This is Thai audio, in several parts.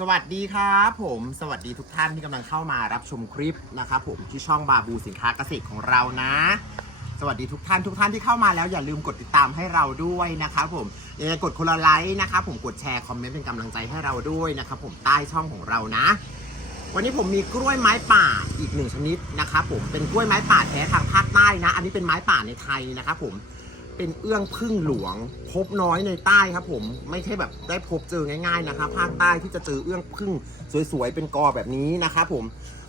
สวัสดีครับผมสวัสดีทุกท่านที่กำลังเข้ามารับชมคลิปนะครับผมที่ช่องบาบูสินค้าเกษตรของเรานะ สวัสดีทุกท่านทุกท่านที่เข้ามาแล้วอย่าลืมกดติดตามให้เราด้วยนะครับผมยังไงกดคนละไลค์นะครับผมกดแชร์คอมเมนต์เป็นกำลังใจให้เราด้วยนะครับผมใต้ช่องของเรานะ วันนี้ผมมีกล้วยไม้ป่าอีกหนึ่งชนิดนะครับผมเป็นกล้วยไม้ป่าแท้ทางภาคใต้นะ อันนี้เป็นไม้ป่าในไทยนะครับผม เป็นเอื้องพึ่งหลวง พบน้อยในใต้ครับผมไม่ใช่แบบได้พบเจอง่ายๆนะครับภาคใต้ที่จะเจอเอื้องพึ่งสวยๆเป็นกอแบบนี้นะครับผม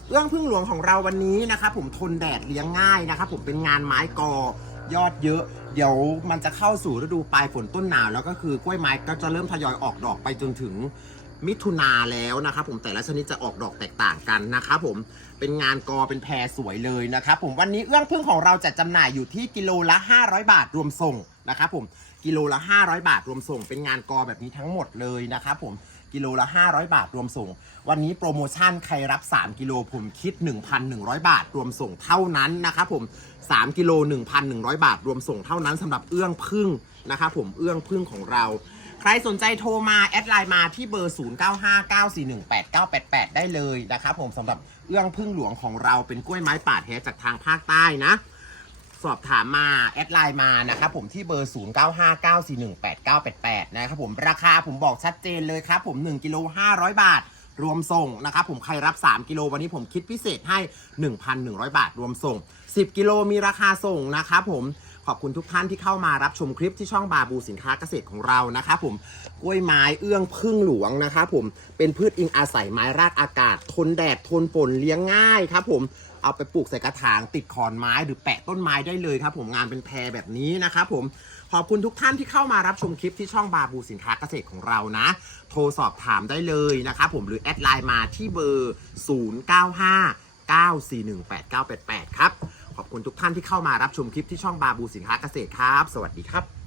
เอื้องพึ่งหลวงของเราวันนี้นะครับผมทนแดดเลี้ยงง่ายนะครับผมเป็นงานไม้กอยอดเยอะ เดี๋ยวมันจะเข้าสู่ฤดูปลายฝนต้นหนาวแล้วก็คือกล้วยไม้ก็จะเริ่มทยอยออกดอกไปจนถึง มิถุนาแล้วนะครับผมแต่ละชนิดจะออกดอกแตกต่างกันนะครับผมเป็นงานกอเป็นแพรสวยเลยนะครับผมวันนี้เอื้องพึ่งของเราจะจำหน่ายอยู่ที่กิโลละ 500 บาทรวมส่งนะครับผมกิโลละ 500 บาทรวมส่ง เป็นงานกอแบบนี้ทั้งหมดเลยนะครับผมกิโลละ 500 บาทรวมส่ง วันนี้โปรโมชั่นใครรับ 3 กิโลผมคิด 1,100 บาทรวมส่งเท่านั้นนะครับผม 3 กิโล 1,100 บาทรวมส่งเท่านั้นสำหรับเอื้องพึ่งนะครับผมเอื้องพึ่งของเรา ใครสนใจโทรมา แอดไลน์มาที่เบอร์ 0959418988 ได้เลยนะครับผมสำหรับเอื้องพึ่งหลวงของเราเป็นกล้วยไม้ป่าแท้จากทางภาคใต้นะ สอบถามมา แอดไลน์มานะครับผมที่เบอร์ 0959418988 นะครับผมราคาผมบอกชัดเจนเลยครับผม 1กิโล500 บาท รวมส่งนะครับผมใครรับ 3 กิโลวันนี้ผมคิดพิเศษให้ 1,100 บาท รวมส่ง 10 กิโลมีราคาส่งนะครับผมขอบคุณทุกท่านที่เข้ามารับชมคลิปที่ช่องบาบูสินค้าเกษตรของเรานะครับผมกล้วยไม้เอื้องพึ่งหลวงนะครับผมเป็นพืชอิงอาศัยไม้รากอากาศ ทนแดดทนฝนเลี้ยงง่ายครับผม เอาไปปลูกใส่กระถางติดขอนไม้หรือแปะต้นไม้ได้เลยครับ ผมงานเป็นแพรแบบนี้นะครับผมขอบคุณทุกท่านที่เข้ามารับชมคลิปที่ช่องบาบูสินค้าเกษตรของเรานะ โทรสอบถามได้เลยนะครับผมหรือแอดไลน์มาที่เบอร์ 095 9418988 ครับ ขอบคุณทุกท่านที่เข้ามารับชมคลิปที่ช่องบาบูสินค้าเกษตรครับ สวัสดีครับ